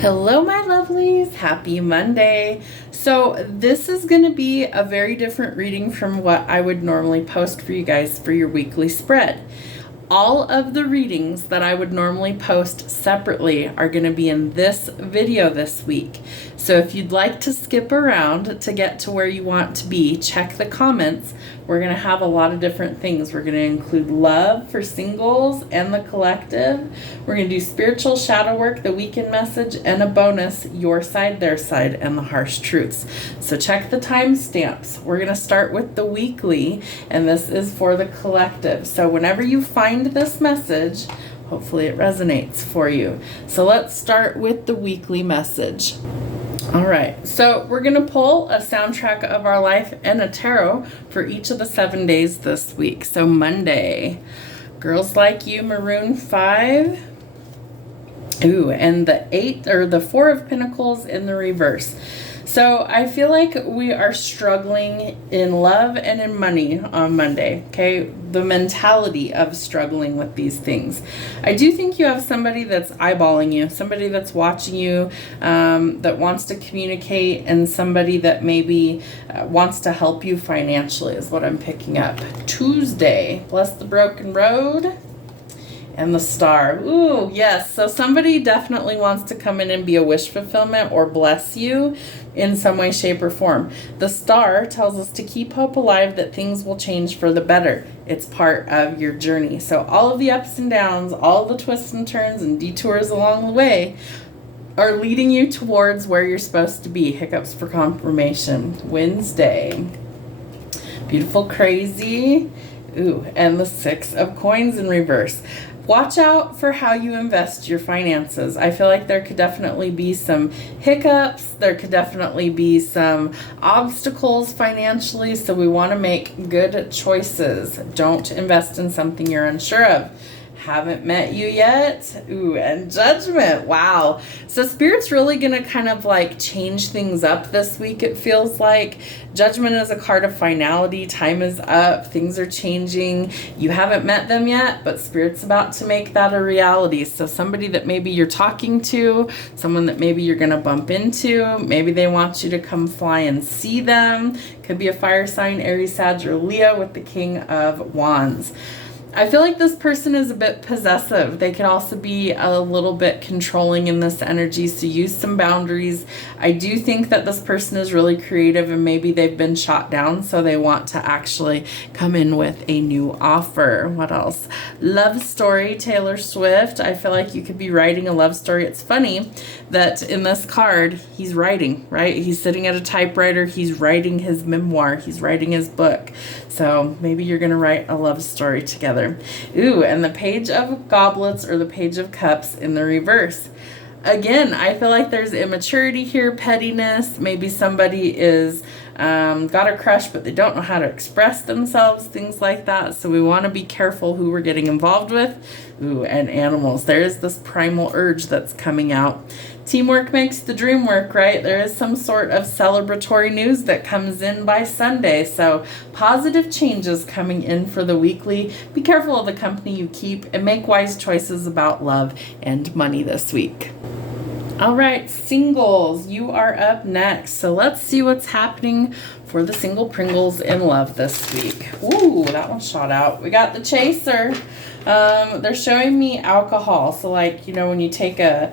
Hello, my lovelies. Happy Monday. So this is going to be a very different reading from what I would normally post for you guys for your weekly spread. All of the readings that I would normally post separately are going to be in this video this week. So if you'd like to skip around to get to where you want to be, check the comments. We're going to have a lot of different things. We're going to include love for singles and the collective. We're going to do spiritual shadow work, the weekend message, and a bonus, your side, their side, and the harsh truths. So check the timestamps. We're going to start with the weekly, and this is for the collective. So whenever you find this message, hopefully it resonates for you. So let's start with the weekly message. All right, so we're going to pull a soundtrack of our life and a tarot for each of the 7 days this week. So Monday, Girls Like You, Maroon 5. Ooh, and the 4 of Pentacles in the reverse. So I feel like we are struggling in love and in money on Monday, okay? The mentality of struggling with these things. I do think you have somebody that's eyeballing you, somebody that's watching you, that wants to communicate, and somebody that maybe wants to help you financially is what I'm picking up. Tuesday, Bless the Broken Road. And the Star. Ooh, yes. So somebody definitely wants to come in and be a wish fulfillment or bless you in some way, shape, or form. The Star tells us to keep hope alive that things will change for the better. It's part of your journey. So all of the ups and downs, all the twists and turns and detours along the way are leading you towards where you're supposed to be. Hiccups for confirmation. Wednesday. Beautiful Crazy. Ooh, and the 6 of Coins in reverse. Watch out for how you invest your finances. I feel like there could definitely be some hiccups. There could definitely be some obstacles financially. So we want to make good choices. Don't invest in something you're unsure of. Haven't met you yet. Ooh, and Judgment. Wow. So Spirit's really going to kind of like change things up this week, it feels like. Judgment is a card of finality. Time is up. Things are changing. You haven't met them yet, but Spirit's about to make that a reality. So somebody that maybe you're talking to, someone that maybe you're going to bump into, maybe they want you to come fly and see them. Could be a fire sign, Aries, Sag, or Leo with the King of Wands. I feel like this person is a bit possessive. They can also be a little bit controlling in this energy, so use some boundaries. I do think that this person is really creative and maybe they've been shot down, so they want to actually come in with a new offer. What else? Love story, Taylor Swift. I feel like you could be writing a love story. It's funny that in this card, he's writing, right? He's sitting at a typewriter. He's writing his memoir. He's writing his book. So maybe you're going to write a love story together. Ooh, and the Page of Goblets or the Page of Cups in the reverse. Again, I feel like there's immaturity here, pettiness. Maybe somebody is got a crush, but they don't know how to express themselves, things like that. So we want to be careful who we're getting involved with. Ooh, and animals. There's this primal urge that's coming out. Teamwork makes the dream work, right? There is some sort of celebratory news that comes in by Sunday. So positive changes coming in for the weekly. Be careful of the company you keep and make wise choices about love and money this week. All right, singles, you are up next. So let's see what's happening for the single Pringles in love this week. Ooh, that one shot out. We got the Chaser. They're showing me alcohol. So like, you know, when you take a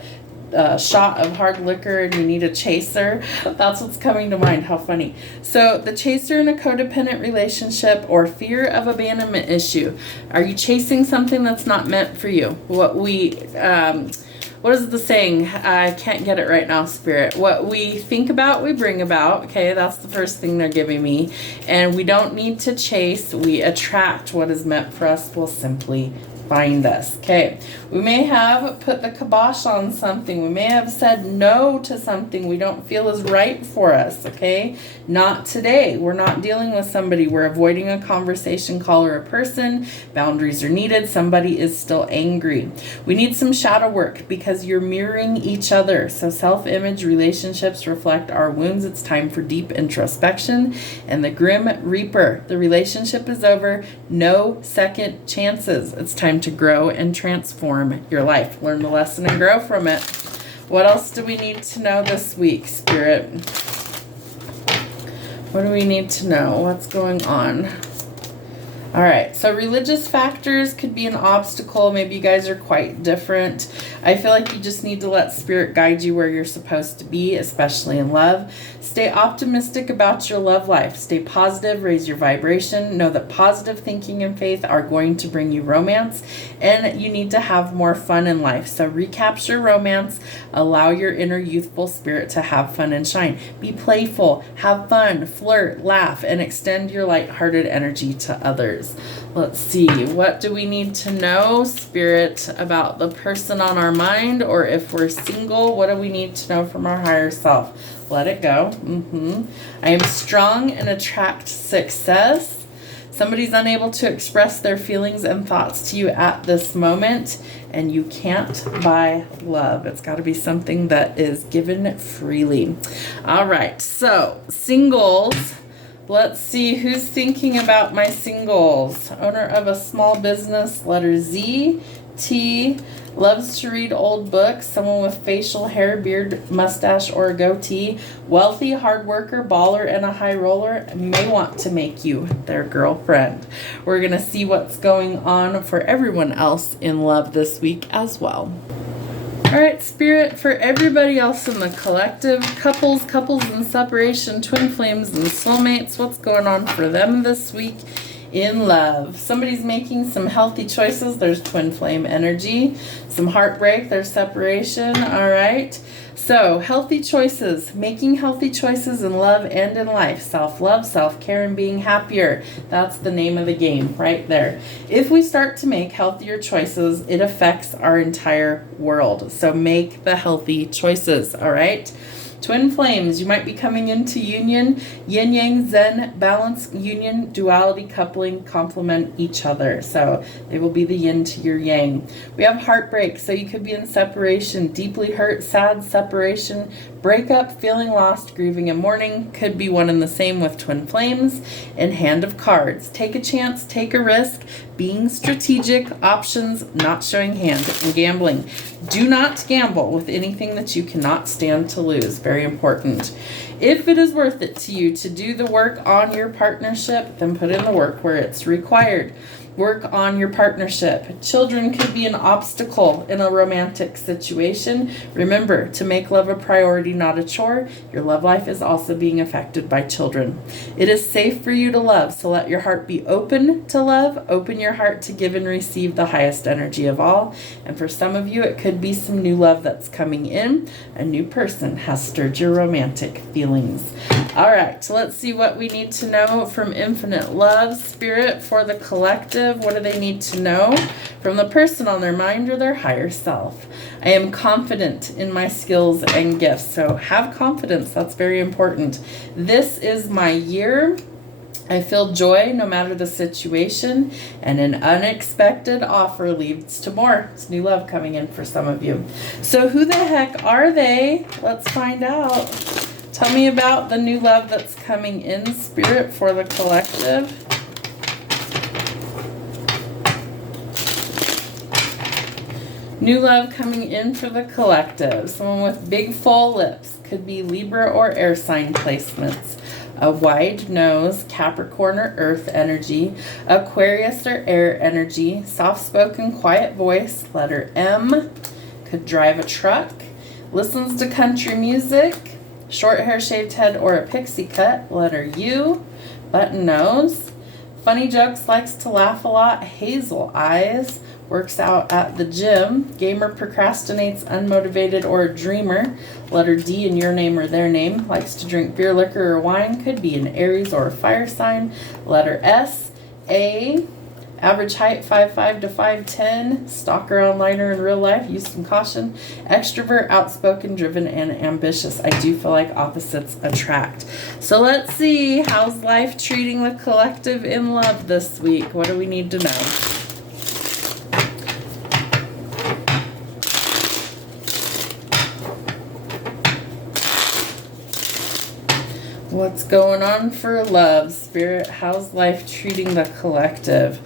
shot of hard liquor and you need a chaser, that's what's coming to mind. How funny. So the chaser in a codependent relationship or fear of abandonment issue. Are you chasing something that's not meant for you? What is the saying? I can't get it right now, Spirit. What we think about, we bring about. Okay, that's the first thing they're giving me. And we don't need to chase. We attract what is meant for us. Will simply find us. Okay, we may have put the kibosh on something. We may have said no to something we don't feel is right for us. Okay, not today. We're not dealing with somebody. We're avoiding a conversation, call, or a person. Boundaries are needed. Somebody is still angry. We need some shadow work because you're mirroring each other. So self-image relationships reflect our wounds. It's time for deep introspection. And the Grim Reaper, the relationship is over. No second chances. It's time to grow and transform your life. Learn the lesson and grow from it. What else do we need to know this week, Spirit? What do we need to know? What's going on? All right, so religious factors could be an obstacle. Maybe you guys are quite different. I feel like you just need to let Spirit guide you where you're supposed to be, especially in love. Stay optimistic about your love life. Stay positive, raise your vibration. Know that positive thinking and faith are going to bring you romance, and you need to have more fun in life. So recapture romance. Allow your inner youthful spirit to have fun and shine. Be playful, have fun, flirt, laugh, and extend your lighthearted energy to others. Let's see, what do we need to know, Spirit, about the person on our mind, or if we're single, what do we need to know from our higher self? Let it go. I am strong and attract success. Somebody's unable to express their feelings and thoughts to you at this moment, and you can't buy love. It's got to be something that is given freely. All right, so singles. Let's see who's thinking about my singles. Owner of a small business, letter Z. T. Loves to read old books. Someone with facial hair, beard, mustache, or a goatee. Wealthy, hard worker, baller, and a high roller. May want to make you their girlfriend. We're going to see what's going on for everyone else in love this week as well. All right, Spirit, for everybody else in the collective, couples in separation, twin flames, and soulmates, what's going on for them this week in love? Somebody's making some healthy choices. There's twin flame energy. Some heartbreak. There's separation. All right. So healthy choices, making healthy choices in love and in life. Self-love, self-care, and being happier. That's the name of the game right there. If we start to make healthier choices, it affects our entire world. So make the healthy choices. All right. Twin flames, you might be coming into union, yin yang, zen, balance, union, duality, coupling, complement each other. So they will be the yin to your yang. We have heartbreak, so you could be in separation, deeply hurt, sad, separation, breakup, feeling lost, grieving, and mourning. Could be one and the same with twin flames. And hand of cards, take a chance, take a risk, being strategic, options, not showing hand, and gambling. Do not gamble with anything that you cannot stand to lose. Very important. If it is worth it to you to do the work on your partnership, then put in the work where it's required. Work on your partnership. Children could be an obstacle in a romantic situation. Remember to make love a priority, not a chore. Your love life is also being affected by children. It is safe for you to love, so let your heart be open to love. Open your heart to give and receive the highest energy of all. And for some of you, it could be some new love that's coming in. A new person has stirred your romantic feelings. All right, so let's see what we need to know from Infinite Love Spirit for the collective. What do they need to know from the person on their mind or their higher self? I am confident in my skills and gifts. So have confidence. That's very important. This is my year. I feel joy no matter the situation, and an unexpected offer leads to more. It's new love coming in for some of you. So who the heck are they? Let's find out. Tell me about the new love that's coming in, Spirit, for the collective. New love coming in for the collective. Someone with big full lips. Could be Libra or air sign placements. A wide nose, Capricorn or earth energy. Aquarius or air energy. Soft-spoken, quiet voice, letter M. Could drive a truck. Listens to country music. Short hair, shaved head, or a pixie cut, letter U. Button nose. Funny jokes, likes to laugh a lot. Hazel eyes. Works out at the gym. Gamer, procrastinates, unmotivated, or a dreamer. Letter D in your name or their name. Likes to drink beer, liquor, or wine. Could be an Aries or a fire sign. Letter S. A. Average height 5'5" to 5'10". Stalker online or in real life. Use some caution. Extrovert, outspoken, driven, and ambitious. I do feel like opposites attract. So let's see. How's life treating the collective in love this week? What do we need to know? What's going on for love, Spirit? How's life treating the collective?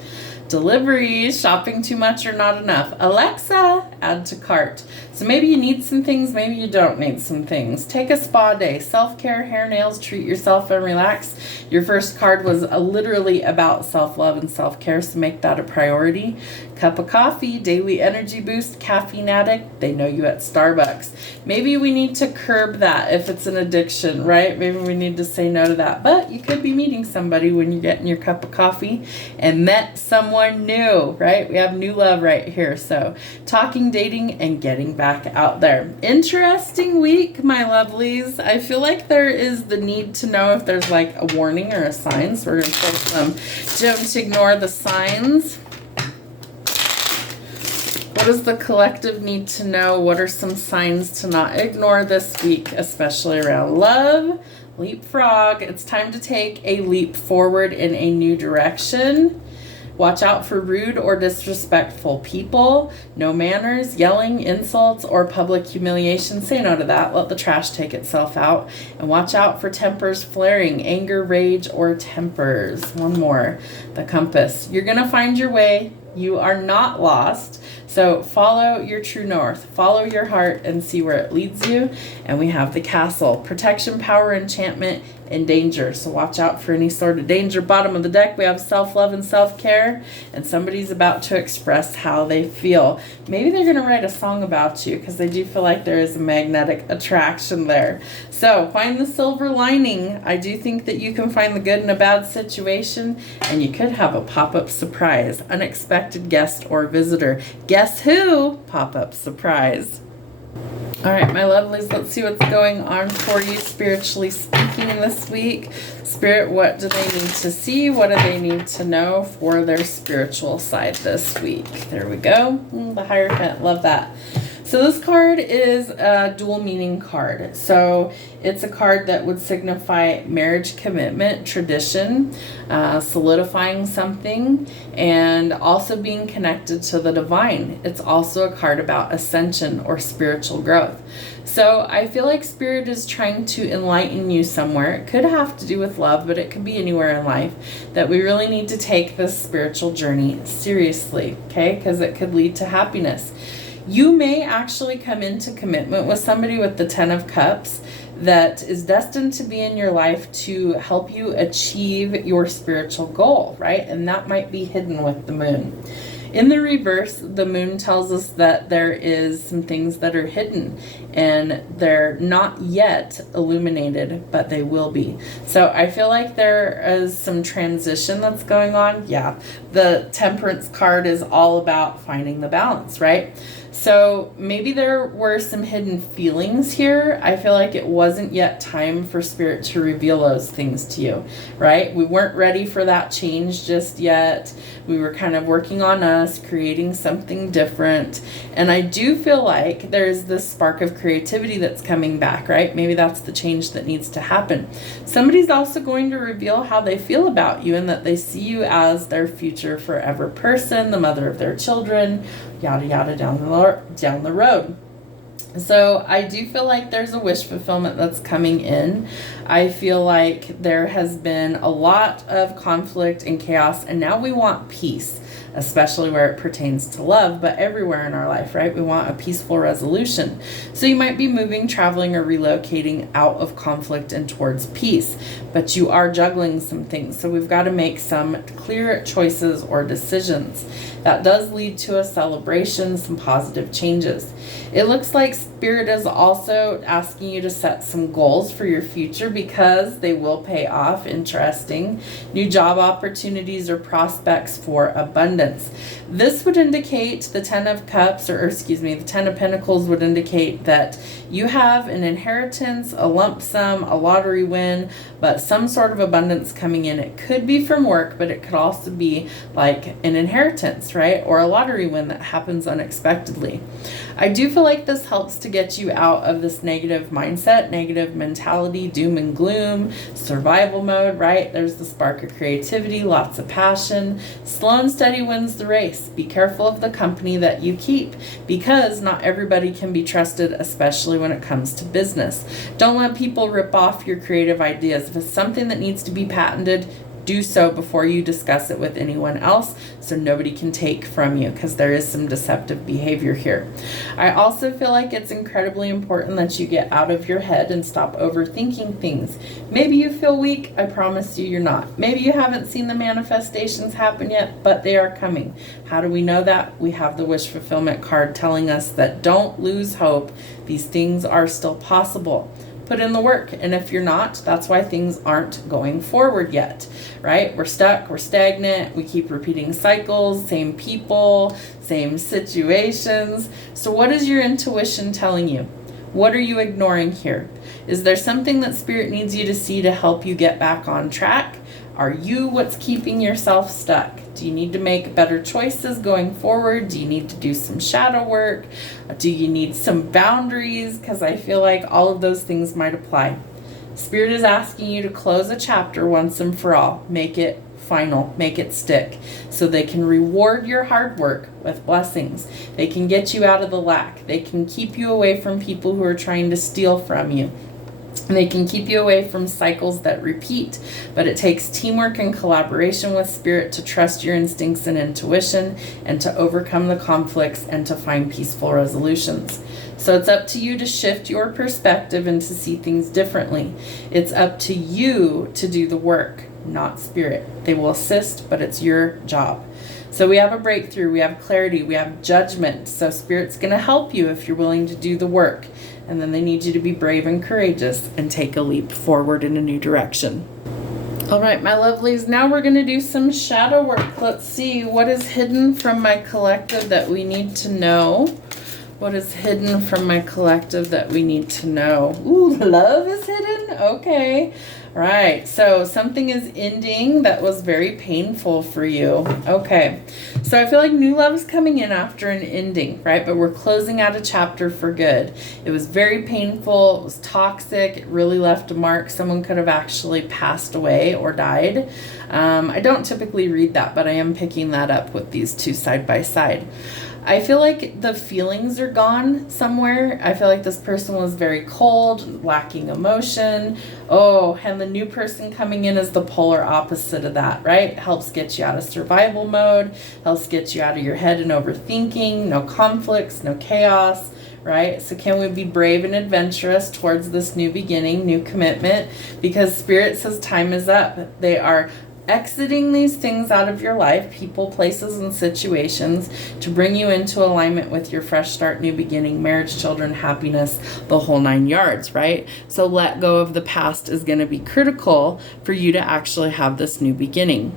Deliveries, shopping too much or not enough. Alexa, add to cart. So maybe you need some things, maybe you don't need some things. Take a spa day, self-care, hair, nails, treat yourself and relax. Your first card was literally about self-love and self-care, so make that a priority. Cup of coffee, daily energy boost, caffeine addict, they know you at Starbucks. Maybe we need to curb that if it's an addiction, right? Maybe we need to say no to that. But you could be meeting somebody when you're getting your cup of coffee and met someone new, right? We have new love right here. So talking, dating, and getting back out there. Interesting week, my lovelies. I feel like there is the need to know if there's like a warning or a sign. So we're going to pull some don't ignore the signs. What does the collective need to know? What are some signs to not ignore this week, especially around love? Leapfrog. It's time to take a leap forward in a new direction. Watch out for rude or disrespectful people. No manners, yelling, insults, or public humiliation. Say no to that. Let the trash take itself out. And watch out for tempers flaring, anger, rage, or tempers. One more. The compass. You're going to find your way. You are not lost. So follow your true north, follow your heart and see where it leads you. And we have the castle, protection, power, enchantment, and danger. So watch out for any sort of danger. Bottom of the deck, we have self-love and self-care, and somebody's about to express how they feel. Maybe they're going to write a song about you because I do feel like there is a magnetic attraction there. So find the silver lining. I do think that you can find the good in a bad situation, and you could have a pop-up surprise, unexpected guest or visitor. Guess who? Pop-up surprise. All right, my lovelies, let's see what's going on for you spiritually speaking this week. Spirit, what do they need to see? What do they need to know for their spiritual side this week? There we go. The Hierophant, love that. So this card is a dual meaning card. So it's a card that would signify marriage, commitment, tradition, solidifying something, and also being connected to the divine. It's also a card about ascension or spiritual growth. So I feel like Spirit is trying to enlighten you somewhere. It could have to do with love, but it could be anywhere in life, that we really need to take this spiritual journey seriously, okay? Because it could lead to happiness. You may actually come into commitment with somebody with the 10 of Cups that is destined to be in your life to help you achieve your spiritual goal, right? And that might be hidden with the moon. In the reverse, the moon tells us that there is some things that are hidden and they're not yet illuminated, but they will be. So I feel like there is some transition that's going on. Yeah, the Temperance card is all about finding the balance, right? So maybe there were some hidden feelings here. I feel like it wasn't yet time for Spirit to reveal those things to you, right? We weren't ready for that change just yet. We were kind of working on us, creating something different. And I do feel like there's this spark of creativity that's coming back, right? Maybe that's the change that needs to happen. Somebody's also going to reveal how they feel about you and that they see you as their future forever person, the mother of their children, yada yada down the road. So I do feel like there's a wish fulfillment that's coming in. I feel like there has been a lot of conflict and chaos, and now we want peace, especially where it pertains to love, but everywhere in our life, right? We want a peaceful resolution. So you might be moving, traveling, or relocating out of conflict and towards peace, but you are juggling some things. So we've got to make some clear choices or decisions. That does lead to a celebration, some positive changes. It looks like Spirit is also asking you to set some goals for your future because they will pay off. Interesting. New job opportunities or prospects for abundance. This would indicate the 10 of Cups, the 10 of Pentacles would indicate that you have an inheritance, a lump sum, a lottery win, but some sort of abundance coming in. It could be from work, but it could also be like an inheritance, right? Or a lottery win that happens unexpectedly. I do feel like this helps to get you out of this negative mindset, negative mentality, doom and gloom, survival mode, right? There's the spark of creativity, lots of passion. Slow and steady wins the race. Be careful of the company that you keep because not everybody can be trusted, especially when it comes to business. Don't let people rip off your creative ideas. If it's something that needs to be patented, do so before you discuss it with anyone else, so nobody can take from you, because there is some deceptive behavior here. I also feel like it's incredibly important that you get out of your head and stop overthinking things. Maybe you feel weak. I promise you you're not. Maybe you haven't seen the manifestations happen yet, but they are coming. How do we know that? We have the wish fulfillment card telling us that don't lose hope. These things are still possible. Put in the work, and if you're not, that's why things aren't going forward yet, right? We're stuck, we're stagnant, we keep repeating cycles, same people, same situations. So what is your intuition telling you? What are you ignoring here? Is there something that Spirit needs you to see to help you get back on track? Are you what's keeping yourself stuck? Do you need to make better choices going forward? Do you need to do some shadow work? Do you need some boundaries? Because I feel like all of those things might apply. Spirit is asking you to close a chapter once and for all. Make it final. Make it stick. So they can reward your hard work with blessings. They can get you out of the lack. They can keep you away from people who are trying to steal from you. They can keep you away from cycles that repeat, but it takes teamwork and collaboration with Spirit to trust your instincts and intuition and to overcome the conflicts and to find peaceful resolutions. So it's up to you to shift your perspective and to see things differently. It's up to you to do the work, not Spirit. They will assist, but it's your job. So we have a breakthrough, we have clarity, we have judgment. So Spirit's going to help you if you're willing to do the work. And then they need you to be brave and courageous and take a leap forward in a new direction. All right, my lovelies, now we're going to do some shadow work. Let's see what is hidden from my collective that we need to know. What is hidden from my collective that we need to know? Ooh, love is hidden? Okay. All right, so something is ending that was very painful for you. Okay, so I feel like new love is coming in after an ending, right? But we're closing out a chapter for good. It was very painful. It was toxic. It really left a mark. Someone could have actually passed away or died. I don't typically read that, but I am picking that up with these two side by side. I feel like the feelings are gone somewhere. I feel like this person was very cold, lacking emotion. Oh, and the new person coming in is the polar opposite of that, right? Helps get you out of survival mode, helps get you out of your head and overthinking, no conflicts, no chaos, right? So can we be brave and adventurous towards this new beginning, new commitment? Because Spirit says time is up. They are exiting these things out of your life, people, places, and situations, to bring you into alignment with your fresh start, new beginning, marriage, children, happiness, the whole 9 yards, right? So let go of the past is going to be critical for you to actually have this new beginning.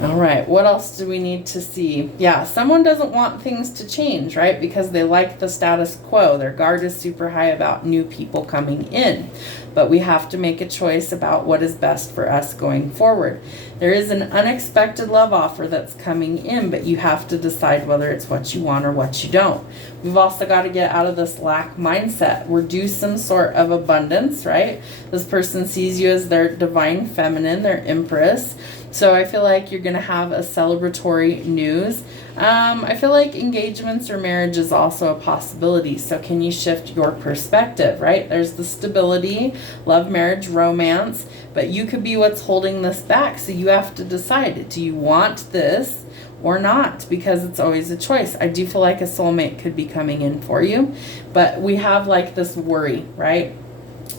All right, what else do we need to see? Yeah, someone doesn't want things to change, right? Because they like the status quo. Their guard is super high about new people coming in. But we have to make a choice about what is best for us going forward. There is an unexpected love offer that's coming in, but you have to decide whether it's what you want or what you don't. We've also got to get out of this lack mindset. We're due some sort of abundance, right? This person sees you as their divine feminine, their empress. So I feel like you're going to have a celebratory news. I feel like engagements or marriage is also a possibility. So can you shift your perspective, right? There's the stability, love, marriage, romance, but you could be what's holding this back. So you have to decide, do you want this or not? Because it's always a choice. I do feel like a soulmate could be coming in for you, but we have like this worry, right?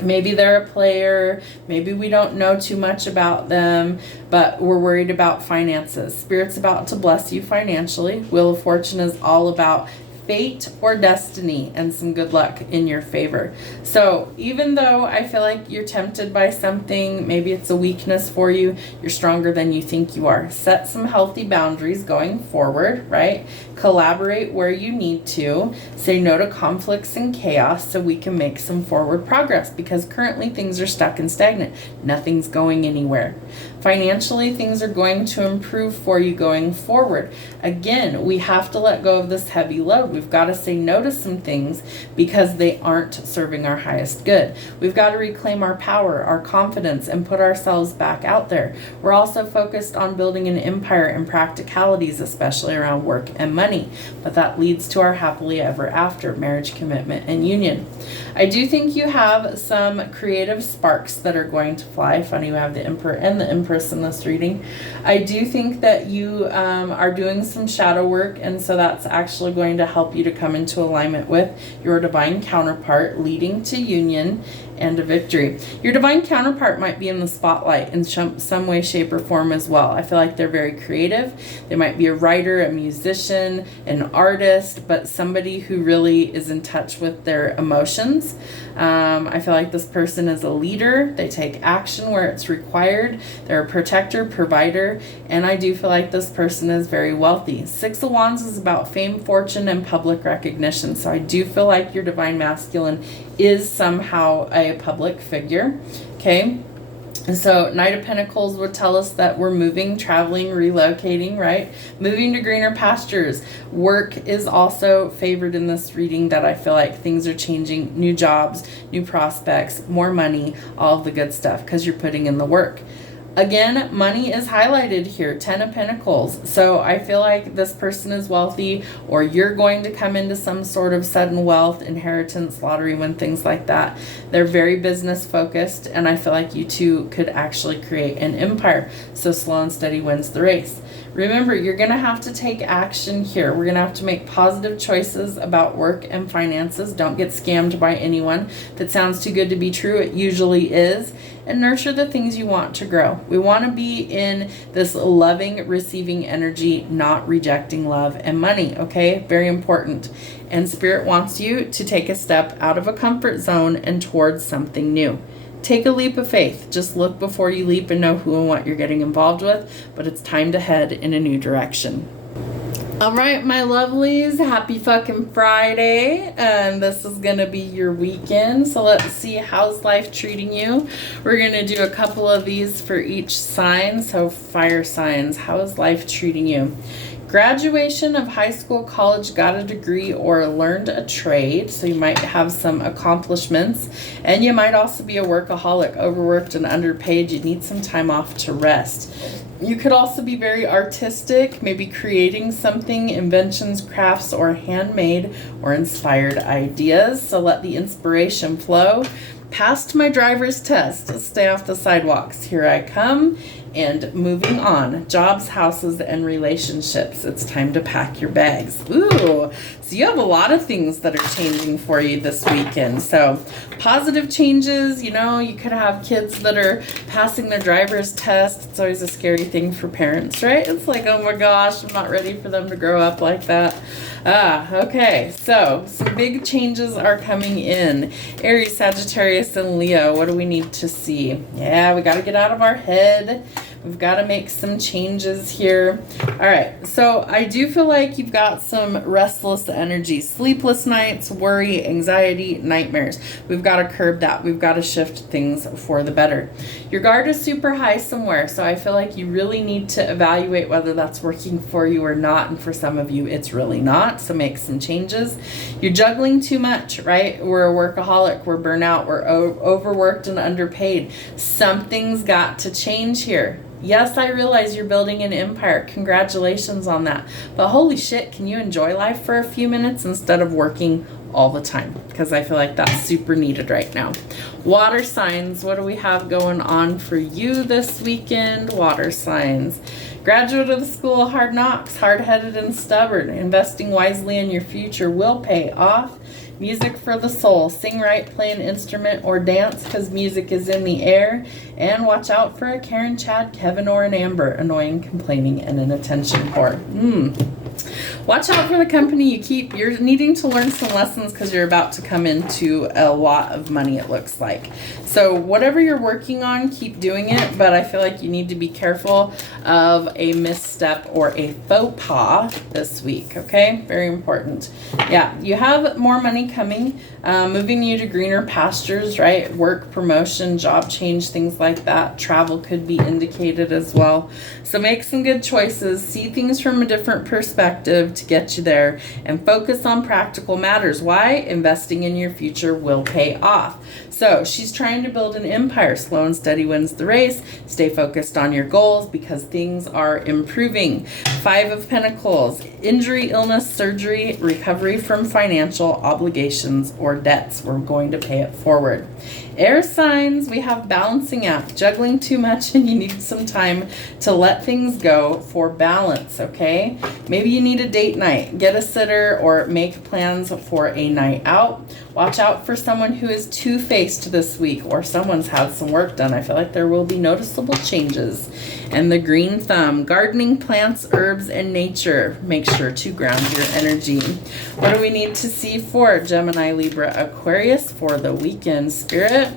Maybe they're a player, maybe we don't know too much about them, but we're worried about finances. Spirit's about to bless you financially. Wheel of Fortune is all about fate or destiny and some good luck in your favor. So even though I feel like you're tempted by something, maybe it's a weakness for you, you're stronger than you think you are. Set some healthy boundaries going forward, right? Collaborate where you need to. Say no to conflicts and chaos so we can make some forward progress, because currently things are stuck and stagnant. Nothing's going anywhere. Financially, things are going to improve for you going forward. Again, we have to let go of this heavy load. We've got to say no to some things because they aren't serving our highest good. We've got to reclaim our power, our confidence, and put ourselves back out there. We're also focused on building an empire and practicalities, especially around work and money. But that leads to our happily ever after, marriage, commitment, and union. I do think you have some creative sparks that are going to fly. Funny, you have the Emperor and the Empress in this reading. I do think that you are doing some shadow work, and so that's actually going to help you to come into alignment with your divine counterpart, leading to union and a victory. Your divine counterpart might be in the spotlight in some way, shape, or form as well. I feel like they're very creative. They might be a writer, a musician, an artist, but somebody who really is in touch with their emotions. I feel like this person is a leader. They take action where it's required. They're a protector, provider, and I do feel like this person is very wealthy. Six of Wands is about fame, fortune, and public recognition. So I do feel like your divine masculine is somehow a public figure. Okay. And so Knight of Pentacles would tell us that we're moving, traveling, relocating, right? Moving to greener pastures. Work is also favored in this reading, that I feel like things are changing, new jobs, new prospects, more money, all of the good stuff because you're putting in the work. Again, money is highlighted here, 10 of Pentacles. So I feel like this person is wealthy, or you're going to come into some sort of sudden wealth, inheritance, lottery win, things like that. They're very business focused, and I feel like you two could actually create an empire. So slow and steady wins the race. Remember, you're going to have to take action here. We're going to have to make positive choices about work and finances. Don't get scammed by anyone. If it sounds too good to be true, it usually is. And nurture the things you want to grow. We want to be in this loving, receiving energy, not rejecting love and money, okay? Very important. And Spirit wants you to take a step out of a comfort zone and towards something new. Take a leap of faith. Just look before you leap and know who and what you're getting involved with, but it's time to head in a new direction. All right, my lovelies, happy fucking Friday. And this is going to be your weekend. So let's see, how's life treating you? We're going to do a couple of these for each sign. So fire signs, how is life treating you? Graduation of high school, college, got a degree, or learned a trade. So you might have some accomplishments. And you might also be a workaholic, overworked and underpaid. You need some time off to rest. You could also be very artistic, maybe creating something, inventions, crafts, or handmade or inspired ideas. So let the inspiration flow. Passed my driver's test. Stay off the sidewalks. Here I come. And moving on, jobs, houses, and relationships. It's time to pack your bags. Ooh, so you have a lot of things that are changing for you this weekend. So positive changes, you know, you could have kids that are passing their driver's test. It's always a scary thing for parents, right? It's like, oh my gosh, I'm not ready for them to grow up like that. Okay, so some big changes are coming in. Aries, Sagittarius, and Leo, what do we need to see? Yeah, we got to get out of our head. We've got to make some changes here. All right, so I do feel like you've got some restless energy, sleepless nights, worry, anxiety, nightmares. We've got to curb that. We've got to shift things for the better. Your guard is super high somewhere, so I feel like you really need to evaluate whether that's working for you or not, and for some of you, it's really not, so make some changes. You're juggling too much, right? We're a workaholic, we're burnout, we're overworked and underpaid. Something's got to change here. Yes, I realize you're building an empire. Congratulations on that. But holy shit, can you enjoy life for a few minutes instead of working all the time? Because I feel like that's super needed right now. Water signs, what do we have going on for you this weekend? Water signs. Graduate of the School of Hard Knocks, hard-headed and stubborn. Investing wisely in your future will pay off. Music for the soul. Sing, write, play an instrument, or dance, because music is in the air. And watch out for a Karen, Chad, Kevin, or an Amber. Annoying, complaining, and an attention whore. Watch out for the company you keep. You're needing to learn some lessons because you're about to come into a lot of money, it looks like. So whatever you're working on, keep doing it. But I feel like you need to be careful of a misstep or a faux pas this week, okay? Very important. Yeah, you have more money money coming, moving you to greener pastures, right? Work, promotion, job change, things like that. Travel could be indicated as well. So make some good choices, see things from a different perspective to get you there, and focus on practical matters. Why? Investing in your future will pay off. So she's trying to build an empire. Slow and steady wins the race. Stay focused on your goals because things are improving. 5 of Pentacles, injury, illness, surgery, recovery from financial obligations or debts. We're going to pay it forward. Air signs, we have balancing act, juggling too much and you need some time to let things go for balance, okay? Maybe you need a date night, get a sitter, or make plans for a night out. Watch out for someone who is two-faced this week, or someone's had some work done. I feel like there will be noticeable changes. And the green thumb, gardening, plants, herbs, and nature. Make sure to ground your energy. What do we need to see for Gemini, Libra, Aquarius for the weekend, Spirit?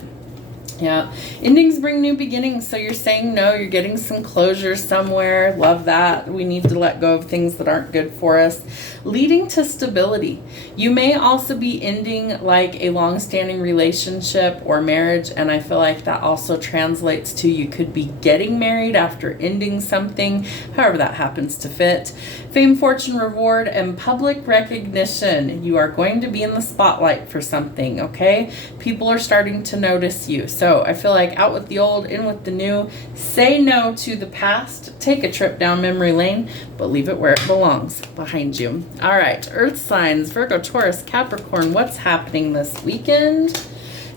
Yeah, endings bring new beginnings. So you're saying no, you're getting some closure somewhere. Love that. We need to let go of things that aren't good for us. Leading to stability. You may also be ending like a long-standing relationship or marriage, and I feel like that also translates to you could be getting married after ending something, however that happens to fit. Fame, fortune, reward, and public recognition. You are going to be in the spotlight for something, okay? People are starting to notice you. So I feel like out with the old, in with the new. Say no to the past. Take a trip down memory lane, but leave it where it belongs, behind you. All right, earth signs, Virgo, Taurus, Capricorn, what's happening this weekend?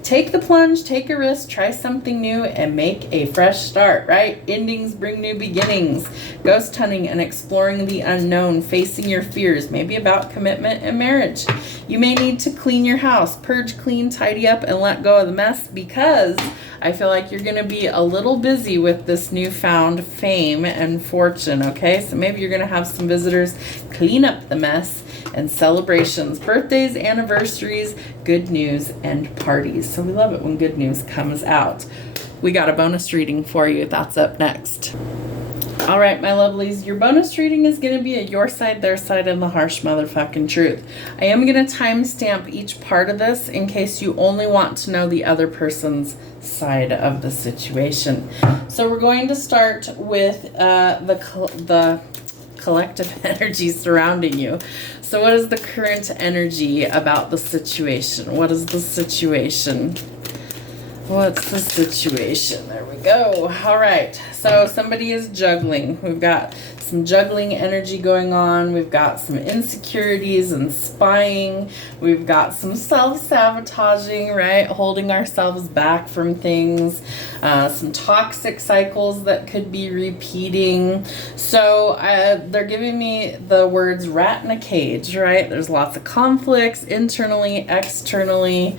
Take the plunge, take a risk, try something new, and make a fresh start, right? Endings bring new beginnings. Ghost hunting and exploring the unknown, facing your fears, maybe about commitment and marriage. You may need to clean your house, purge, clean, tidy up, and let go of the mess, because I feel like you're going to be a little busy with this newfound fame and fortune, okay? So maybe you're going to have some visitors, clean up the mess, and celebrations, birthdays, anniversaries, good news, and parties. So we love it when good news comes out. We got a bonus reading for you. That's up next. All right, my lovelies, your bonus reading is going to be a your side, their side, and the harsh motherfucking truth. I am going to timestamp each part of this in case you only want to know the other person's side of the situation. So we're going to start with the collective energy surrounding you. So what is the current energy about the situation? What is the situation? What's the situation? There we go. All right. So somebody is juggling. We've got some juggling energy going on. We've got some insecurities and spying. We've got some self-sabotaging, right? Holding ourselves back from things. Some toxic cycles that could be repeating. So they're giving me the words rat in a cage, right? There's lots of conflicts internally, externally.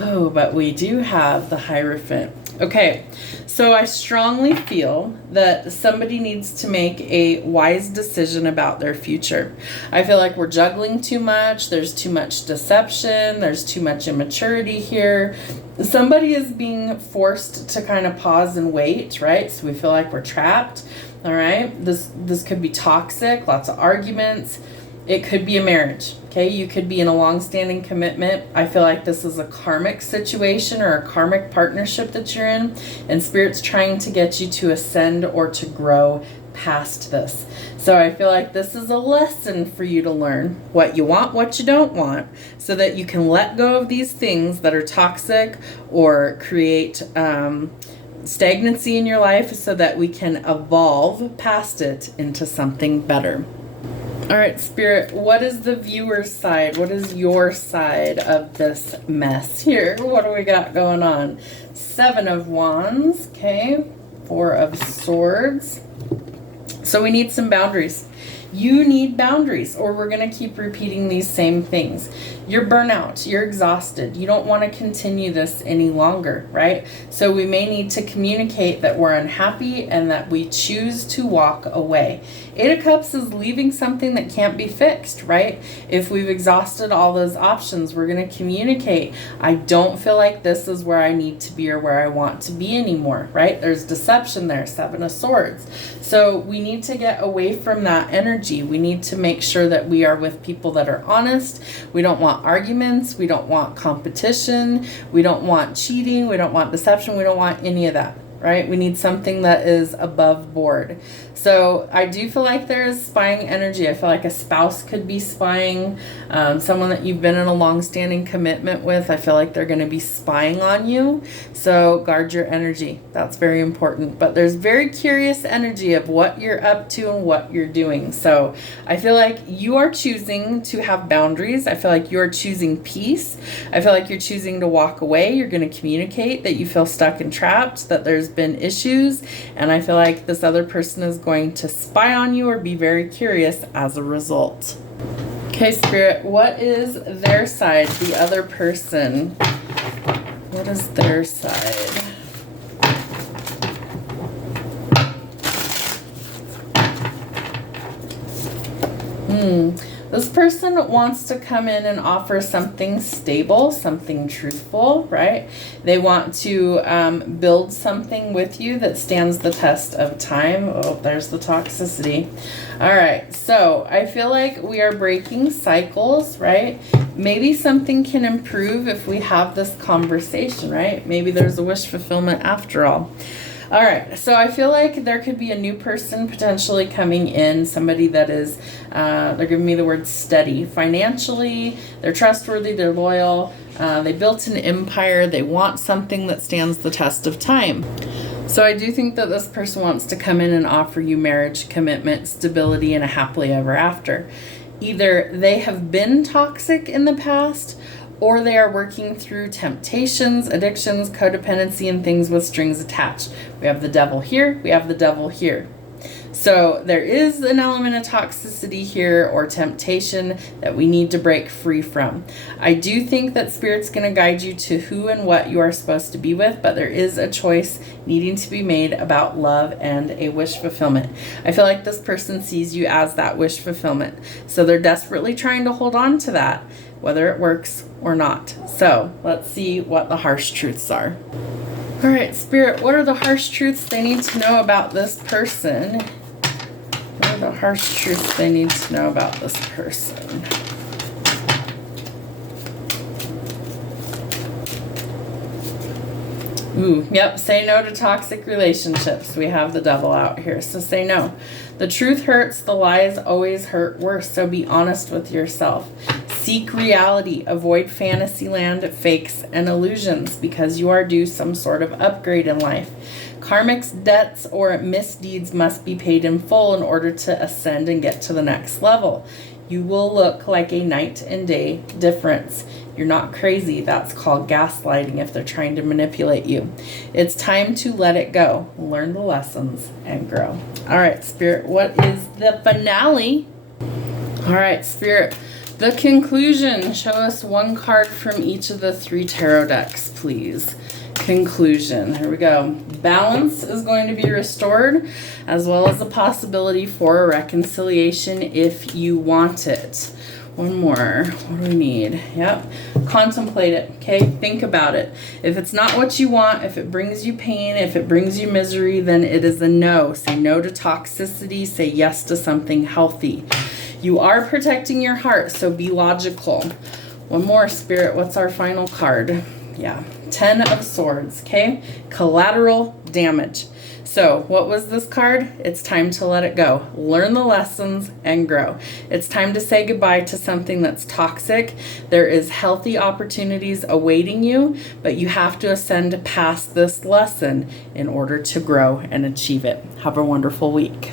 Oh, but we do have the Hierophant. Okay, so I strongly feel that somebody needs to make a wise decision about their future. I feel like we're juggling too much. There's too much deception. There's too much immaturity here. Somebody is being forced to kind of pause and wait, right? So we feel like we're trapped, all right? This could be toxic, lots of arguments. It could be a marriage, okay? You could be in a long-standing commitment. I feel like this is a karmic situation or a karmic partnership that you're in, and Spirit's trying to get you to ascend or to grow past this. So I feel like this is a lesson for you to learn what you want, what you don't want, so that you can let go of these things that are toxic or create stagnancy in your life, so that we can evolve past it into something better. All right, Spirit, what is the viewer's side? What is your side of this mess here? What do we got going on? 7 of Wands, okay. 4 of Swords. So we need some boundaries. You need boundaries, or we're going to keep repeating these same things. You're burnout. You're exhausted. You don't want to continue this any longer, right? So we may need to communicate that we're unhappy and that we choose to walk away. 8 of Cups is leaving something that can't be fixed, right? If we've exhausted all those options, we're going to communicate. I don't feel like this is where I need to be or where I want to be anymore, right? There's deception there, 7 of Swords. So we need to get away from that energy energy. We need to make sure that we are with people that are honest. We don't want arguments. We don't want competition. We don't want cheating. We don't want deception. We don't want any of that, right? We need something that is above board. So I do feel like there is spying energy. I feel like a spouse could be spying, someone that you've been in a long-standing commitment with. I feel like they're going to be spying on you. So guard your energy. That's very important. But there's very curious energy of what you're up to and what you're doing. So I feel like you are choosing to have boundaries. I feel like you're choosing peace. I feel like you're choosing to walk away. You're going to communicate that you feel stuck and trapped, that there's been issues. And I feel like this other person is going to spy on you or be very curious as a result. Okay, Spirit, what is their side, the other person? What is their side? This person wants to come in and offer something stable, something truthful, right? They want to build something with you that stands the test of time. Oh, there's the toxicity. All right, so I feel like we are breaking cycles, right? Maybe something can improve if we have this conversation, right? Maybe there's a wish fulfillment after all. All right, so I feel like there could be a new person potentially coming in, somebody that is, they're giving me the word steady. Financially, they're trustworthy, they're loyal, they built an empire, they want something that stands the test of time. So I do think that this person wants to come in and offer you marriage, commitment, stability, and a happily ever after. Either they have been toxic in the past, or they are working through temptations, addictions, codependency, and things with strings attached. We have the devil here, we have the devil here. So there is an element of toxicity here or temptation that we need to break free from. I do think that Spirit's going to guide you to who and what you are supposed to be with, but there is a choice needing to be made about love and a wish fulfillment. I feel like this person sees you as that wish fulfillment. So they're desperately trying to hold on to that, whether it works or not. So let's see what the harsh truths are. All right, Spirit, what are the harsh truths they need to know about this person? What are the harsh truths they need to know about this person? Ooh, yep, say no to toxic relationships. We have the devil out here, so say no. The truth hurts, the lies always hurt worse, so be honest with yourself. Seek reality, avoid fantasy land, fakes, and illusions because you are due some sort of upgrade in life. Karmic debts or misdeeds must be paid in full in order to ascend and get to the next level. You will look like a night and day difference. You're not crazy. That's called gaslighting if they're trying to manipulate you. It's time to let it go, learn the lessons, and grow. All right, Spirit, what is the finale? All right, Spirit, the conclusion. Show us one card from each of the 3 tarot decks, please. Conclusion. Here we go. Balance is going to be restored, as well as the possibility for a reconciliation if you want it. One more. What do we need? Yep. Contemplate it. Okay. Think about it. If it's not what you want, if it brings you pain, if it brings you misery, then it is a no. Say no to toxicity. Say yes to something healthy. You are protecting your heart, so be logical. One more, Spirit. What's our final card? Yeah. 10 of Swords. Okay. Collateral damage. So what was this card? It's time to let it go. Learn the lessons and grow. It's time to say goodbye to something that's toxic. There is healthy opportunities awaiting you, but you have to ascend past this lesson in order to grow and achieve it. Have a wonderful week.